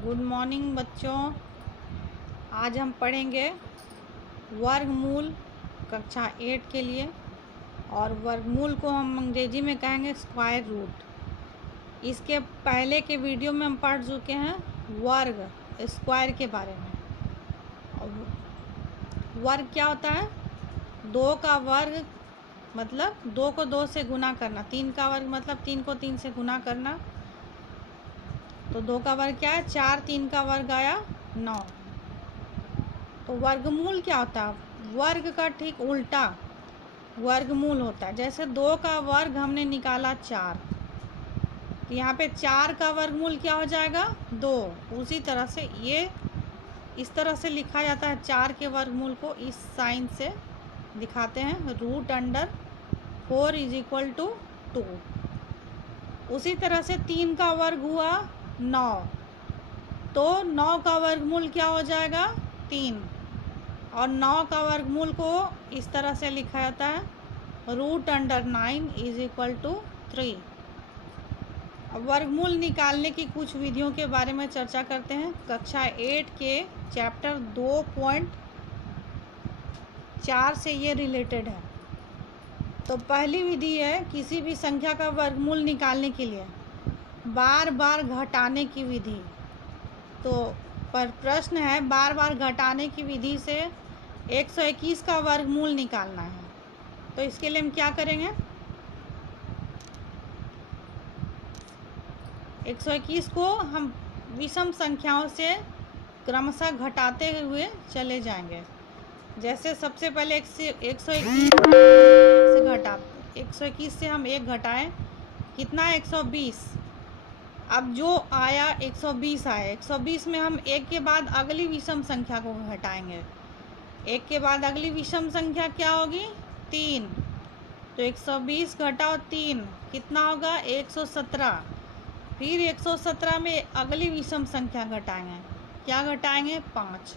Good morning बच्चों। आज हम पढ़ेंगे वर्गमूल कक्षा 8 के लिए। और वर्गमूल को हम अंग्रेजी में कहेंगे स्क्वायर रूट। इसके पहले के वीडियो में हम पढ़ चुके हैं वर्ग स्क्वायर के बारे में। वर्ग क्या होता है? 2 का वर्ग मतलब 2 को 2 से गुना करना। 3 का वर्ग मतलब 3 को 3 से गुना करना। तो 2 का वर्ग क्या है? 4। 3 का वर्ग आया 9। तो वर्गमूल क्या होता है? वर्ग का ठीक उल्टा वर्गमूल होता है। जैसे 2 का वर्ग हमने निकाला 4, तो यहाँ पे 4 का वर्गमूल क्या हो जाएगा? 2। उसी तरह से ये इस तरह से लिखा जाता है। 4 के वर्गमूल को इस साइन से दिखाते हैं, √4 = 2। उसी तरह से 3 का वर्ग हुआ 9, तो 9 का वर्गमूल क्या हो जाएगा? 3। और 9 का वर्गमूल को इस तरह से लिखा जाता है, √9 = 3। अब वर्गमूल निकालने की कुछ विधियों के बारे में चर्चा करते हैं। कक्षा 8 के चैप्टर 2.4 से ये रिलेटेड है। तो पहली विधि है किसी भी संख्या का वर्गमूल निकालने के लिए बार बार घटाने की विधि। तो पर प्रश्न है, बार बार घटाने की विधि से 121 का वर्गमूल निकालना है। तो इसके लिए हम क्या करेंगे? 121 को हम विषम संख्याओं से क्रमशः घटाते हुए चले जाएंगे। जैसे सबसे पहले 121 से घटा 121 से हम 1 घटाएं, कितना? 120। अब जो आया 120 आया। 120 में हम 1 के बाद अगली विषम संख्या को घटाएंगे। 1 के बाद अगली विषम संख्या क्या होगी? 3। तो 120 घटाओ 3, कितना होगा? 117। फिर 117 में अगली विषम संख्या घटाएंगे। क्या घटाएंगे? 5।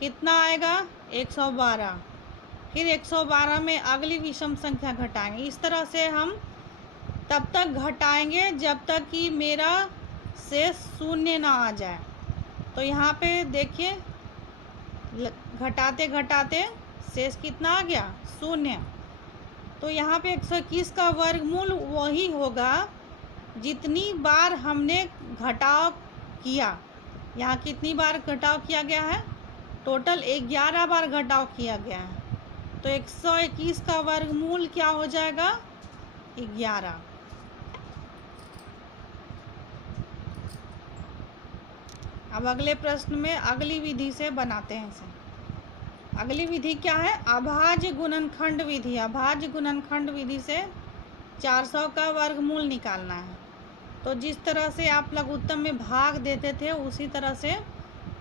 कितना आएगा? 112। फिर 112 में अगली विषम संख्या घटाएंगे। इस तरह से हम तब तक घटाएंगे जब तक कि मेरा शेष 0 ना आ जाए। तो यहाँ पे देखिए, घटाते घटाते शेष कितना आ गया? 0। तो यहाँ पे 121 का वर्गमूल वही होगा जितनी बार हमने घटाव किया। यहाँ कितनी बार घटाव किया गया है? टोटल 11 बार घटाव किया गया है। तो 121 का वर्गमूल क्या हो जाएगा? 11। अब अगले प्रश्न में अगली विधि से बनाते हैं इसे। अगली विधि क्या है? अभाज्य गुणनखंड विधि। अभाज्य गुणनखंड विधि से 400 का वर्गमूल निकालना है। तो जिस तरह से आप लोग उत्तम में भाग देते थे, उसी तरह से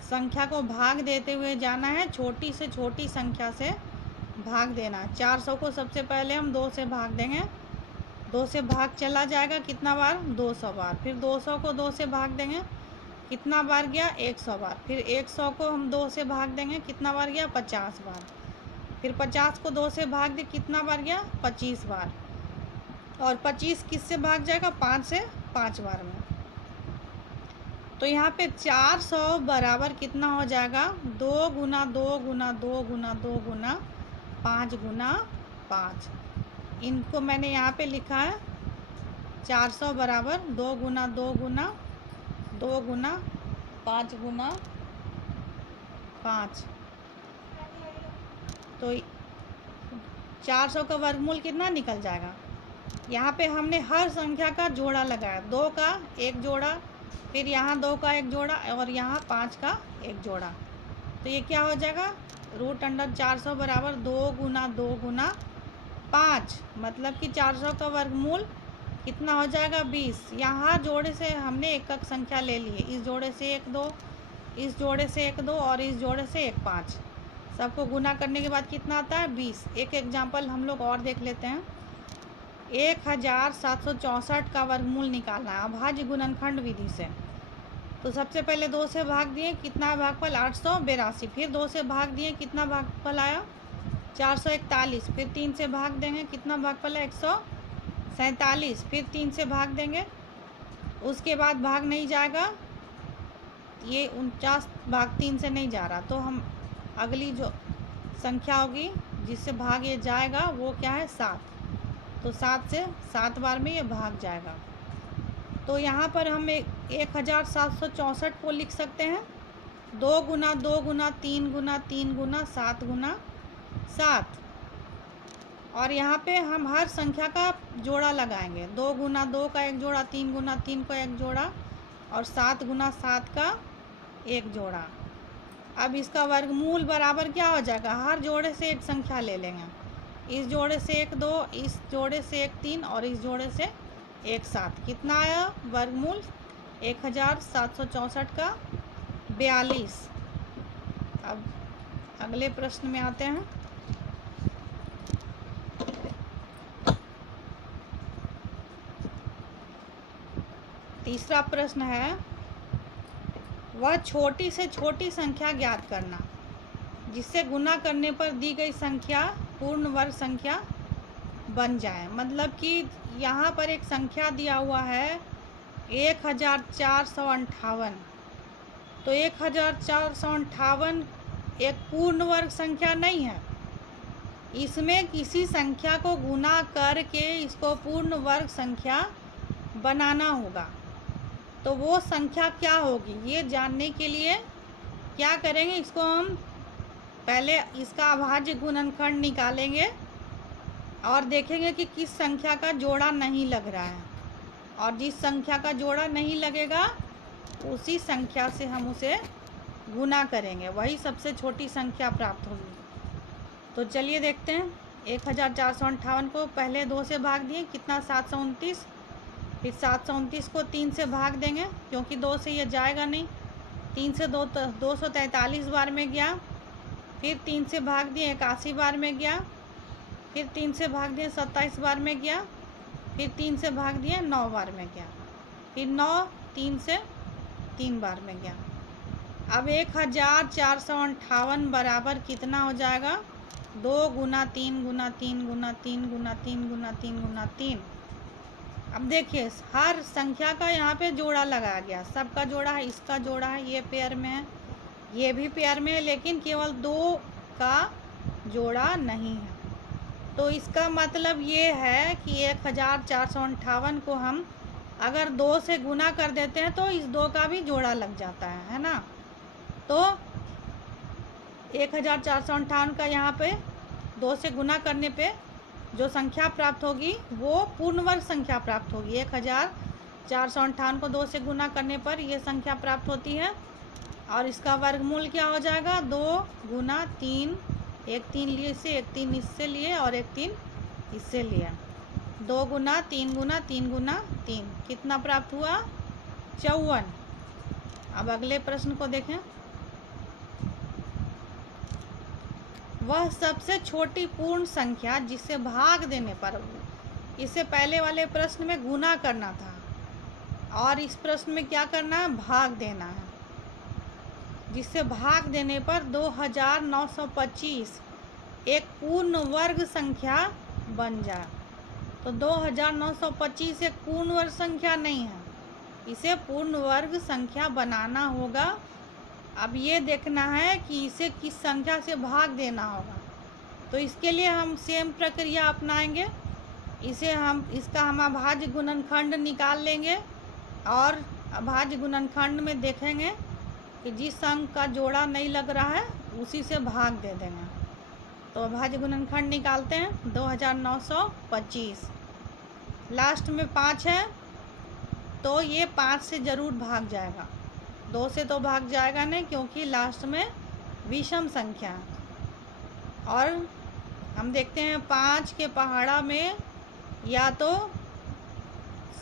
संख्या को भाग देते हुए जाना है। छोटी से छोटी संख्या से भाग देना है। 400 को सबसे पहले हम 2 से भाग देंगे। 2 से भाग चला जाएगा कितना बार? 200 बार। फिर 200 को 2 से भाग देंगे, कितना बार गया? 100 बार। फिर 100 को हम 2 से भाग देंगे, कितना बार गया? 50 बार। फिर 50 को 2 से भाग दे, कितना बार गया? 25 बार। और 25 किससे भाग जाएगा? 5 से 5 बार में। तो यहाँ पे 400 बराबर कितना हो जाएगा? 2 × 2 × 2 × 2 × 5 × 5। इनको मैंने यहाँ पे लिखा है 400 बराबर 2 × 2 × 2 × 5 × 5। तो 400 का वर्गमूल कितना निकल जाएगा? यहाँ पे हमने हर संख्या का जोड़ा लगाया। 2 का एक जोड़ा, फिर यहाँ 2 का एक जोड़ा, और यहाँ 5 का एक जोड़ा। तो ये क्या हो जाएगा? √400 बराबर 2 × 2 × 5। मतलब कि 400 का वर्गमूल कितना हो जाएगा? 20। यहाँ जोड़े से हमने एकक संख्या ले ली है। इस जोड़े से 1 2, इस जोड़े से 1 2, और इस जोड़े से 1 5। सबको गुना करने के बाद कितना आता है? 20। एक एग्जाम्पल हम लोग और देख लेते हैं। 1764 का वर्गमूल निकालना है अभाज्य गुणनखंड विधि से। तो सबसे पहले 2 से भाग दिए, कितना भागफल? 882। फिर 2 से भाग दिए, कितना भागफल आया? 441। फिर 3 से भाग देंगे, कितना भागफल है? 147। फिर 3 से भाग देंगे, उसके बाद भाग नहीं जाएगा, ये 49 भाग 3 से नहीं जा रहा, तो हम अगली जो संख्या होगी जिससे भाग ये जाएगा वो क्या है 7। तो 7 से 7 बार में ये भाग जाएगा। तो यहाँ पर हम 1764 को लिख सकते हैं 2 गुना 2 गुना 3 गुना 3 गुना 7 गुना 7। और यहाँ पे हम हर संख्या का जोड़ा लगाएंगे। 2 गुना 2 का एक जोड़ा, 3 गुना 3 का एक जोड़ा और 7 गुना 7 का एक जोड़ा। अब इसका वर्गमूल बराबर क्या हो जाएगा, हर जोड़े से एक संख्या ले लेंगे। इस जोड़े से 1 2, इस जोड़े से 1 3 और इस जोड़े से 1 7। कितना आया वर्गमूल 1764 का 42। अब अगले प्रश्न में आते हैं। तीसरा प्रश्न है, वह छोटी से छोटी संख्या ज्ञात करना जिससे गुना करने पर दी गई संख्या पूर्ण वर्ग संख्या बन जाए। मतलब कि यहाँ पर एक संख्या दिया हुआ है 1458। तो 1458 एक पूर्ण वर्ग संख्या नहीं है। इसमें किसी संख्या को गुना करके इसको पूर्ण वर्ग संख्या बनाना होगा। तो वो संख्या क्या होगी ये जानने के लिए क्या करेंगे, इसको हम पहले इसका अभाज्य गुणनखंड निकालेंगे और देखेंगे कि किस संख्या का जोड़ा नहीं लग रहा है, और जिस संख्या का जोड़ा नहीं लगेगा उसी संख्या से हम उसे गुना करेंगे, वही सबसे छोटी संख्या प्राप्त होगी। तो चलिए देखते हैं। 1458 को पहले 2 से भाग दिए, कितना 729। फिर 729 को 3 से भाग देंगे क्योंकि 2 से ये जाएगा नहीं। 3 से 243 बार में गया। फिर 3 से भाग दिए 81 बार में गया। फिर 3 से भाग दिए 27 बार में गया। फिर 3 से भाग दिए 9 बार में गया। फिर 9 3 से 3 बार में गया। अब 1458 बराबर कितना हो जाएगा, 2 गुना 3 गुना 3 गुना 3 गुना 3 गुना 3 गुना 3। अब देखिए हर संख्या का यहाँ पे जोड़ा लगाया गया, सबका जोड़ा है, इसका जोड़ा है, ये पेयर में है, ये भी पेयर में है, लेकिन केवल 2 का जोड़ा नहीं है। तो इसका मतलब ये है कि 1458 को हम अगर 2 से गुना कर देते हैं तो इस 2 का भी जोड़ा लग जाता है ना। तो 1458 का यहाँ पे 2 से गुना करने पे जो संख्या प्राप्त होगी वो पूर्ण वर्ग संख्या प्राप्त होगी। 1458 को 2 से गुना करने पर ये संख्या प्राप्त होती है और इसका वर्गमूल क्या हो जाएगा, 2 गुना 3, एक 3 लिए इसे, एक 3 इससे लिए और एक 3 इससे लिया। 2 गुना 3 गुना 3 गुना 3 कितना प्राप्त हुआ, 54। अब अगले प्रश्न को देखें। वह सबसे छोटी पूर्ण संख्या जिसे भाग देने पर, इससे पहले वाले प्रश्न में गुना करना था और इस प्रश्न में क्या करना है, भाग देना है। जिससे भाग देने पर 2925 एक पूर्ण वर्ग संख्या बन जाए। तो 2925 एक पूर्ण वर्ग संख्या नहीं है, इसे पूर्ण वर्ग संख्या बनाना होगा। अब ये देखना है कि इसे किस संख्या से भाग देना होगा। तो इसके लिए हम सेम प्रक्रिया अपनाएंगे। इसका हम अभाज्य गुणनखंड निकाल लेंगे और अभाज्य गुणनखंड में देखेंगे कि जिस अंक का जोड़ा नहीं लग रहा है उसी से भाग दे देंगे। तो अभाज्य गुणनखंड निकालते हैं। 2925 लास्ट में 5 है तो ये 5 से ज़रूर भाग जाएगा, 2 से तो भाग जाएगा नहीं क्योंकि लास्ट में विषम संख्या है। और हम देखते हैं 5 के पहाड़ा में या तो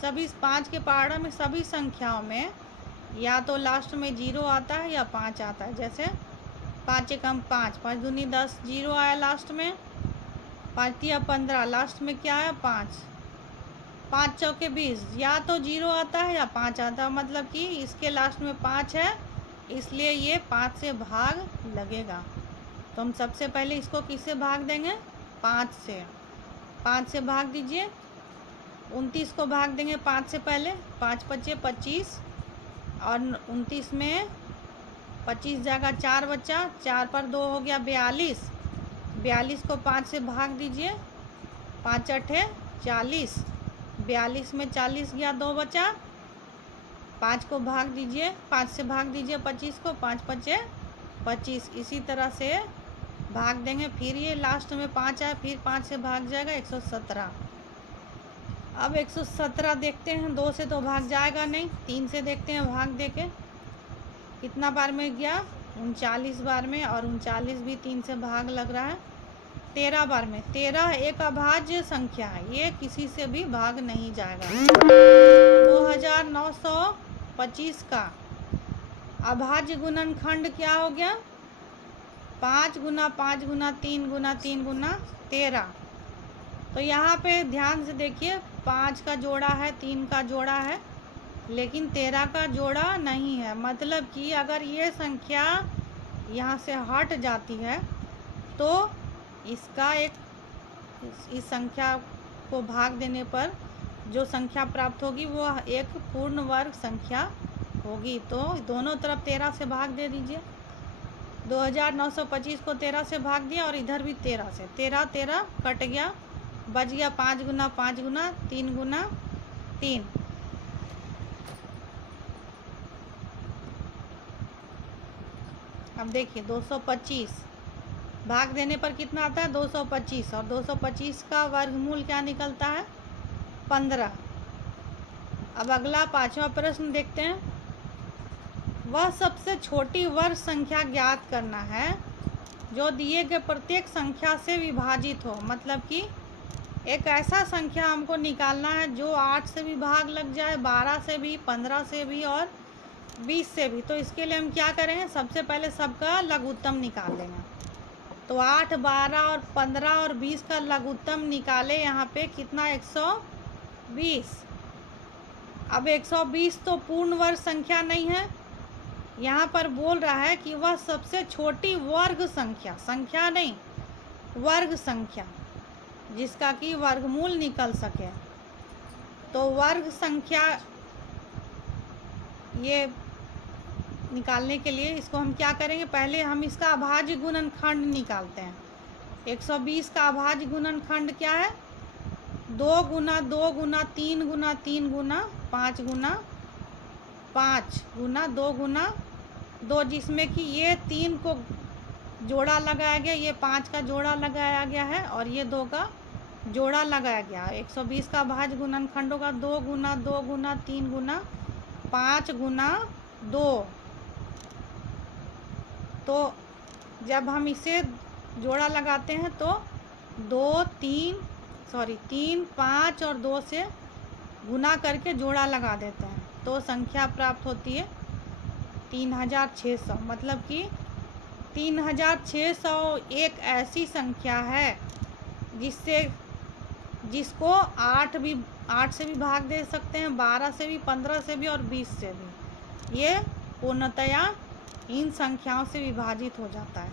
सभी 5 के पहाड़ा में सभी संख्याओं में या तो लास्ट में 0 आता है या 5 आता है। जैसे 5 एक कम 5, 5 दूनी 10, 0 आया लास्ट में, 5 तिया 15, लास्ट में क्या है 5, 5 चौके 20, या तो 0 आता है या 5 आता है। मतलब कि इसके लास्ट में 5 है इसलिए ये 5 से भाग लगेगा। तो हम सबसे पहले इसको किससे भाग देंगे, 5 से। 5 से भाग दीजिए। 29 को भाग देंगे 5 से पहले, 5 × 5 = 25 और 29 में 25 जगह 4 बचा, 4 पर 2 हो गया 42। 42 को 5 से भाग दीजिए, 5 अठे 40। 42 में 40 गया, 2 बचा, 5 को भाग दीजिए, 5 से भाग दीजिए 25 को, 5 पचे 25। इसी तरह से भाग देंगे, फिर ये लास्ट में 5 आए, फिर 5 से भाग जाएगा 117। अब 117 देखते हैं, 2 से तो भाग जाएगा नहीं, 3 से देखते हैं भाग दे के कितना बार में गया, 39 बार में, और 39 भी 3 से भाग लग रहा है 13 बार में। 13 एक अभाज्य संख्या है, ये किसी से भी भाग नहीं जाएगा। 2925 का अभाज्य गुणनखंड क्या हो गया, 5 गुना 5 गुना 3 गुना 3 गुना 13। तो यहाँ पे ध्यान से देखिए, 5 का जोड़ा है, 3 का जोड़ा है, लेकिन 13 का जोड़ा नहीं है। मतलब कि अगर ये संख्या यहाँ से हट जाती है तो इसका इस संख्या को भाग देने पर जो संख्या प्राप्त होगी वो एक पूर्ण वर्ग संख्या होगी। तो दोनों तरफ 13 से भाग दे दीजिए। 2925 को 13 से भाग दिया और इधर भी 13 से, 13 13 कट गया, बच गया 5 गुना 5 गुना 3 गुना 3। अब देखिए 225 भाग देने पर कितना आता है, 225, और 225 का वर्गमूल क्या निकलता है, 15। अब अगला 5वां प्रश्न देखते हैं। वह सबसे छोटी वर्ग संख्या ज्ञात करना है जो दिए गए प्रत्येक संख्या से विभाजित हो। मतलब कि एक ऐसा संख्या हमको निकालना है जो 8 से भी भाग लग जाए, 12 से भी, 15 से भी और 20 से भी। तो इसके लिए हम क्या करेंगे, सबसे पहले सबका लघुत्तम निकाल लेंगे। तो 8, 12 और 15 और 20 का लघुत्तम निकाले, यहाँ पे कितना, 120। अब 120 तो पूर्ण वर्ग संख्या नहीं है, यहाँ पर बोल रहा है कि वह सबसे छोटी वर्ग संख्या, संख्या नहीं वर्ग संख्या, जिसका कि वर्गमूल निकल सके। तो वर्ग संख्या ये निकालने के लिए इसको हम क्या करेंगे, पहले हम इसका अभाज्य गुणनखंड निकालते हैं। 120 का अभाज्य गुणनखंड क्या है, 2 गुना 2 गुना 3 गुना 3 गुना 5 गुना 5 गुना 2 गुना 2, जिसमें कि ये 3 को जोड़ा लगाया गया, ये 5 का जोड़ा लगाया गया है और ये 2 का जोड़ा लगाया गया। 120 का अभाज्य गुणनखंड होगा 2 गुना 2 गुना 3 गुना 5 गुना 2। तो जब हम इसे जोड़ा लगाते हैं तो 3, 5 और 2 से गुना करके जोड़ा लगा देते हैं, तो संख्या प्राप्त होती है 3600। मतलब कि 3600 एक ऐसी संख्या है जिसको 8 से भी भाग दे सकते हैं, 12 से भी, 15 से भी और 20 से भी। ये पूर्णतया इन संख्याओं से विभाजित हो जाता है।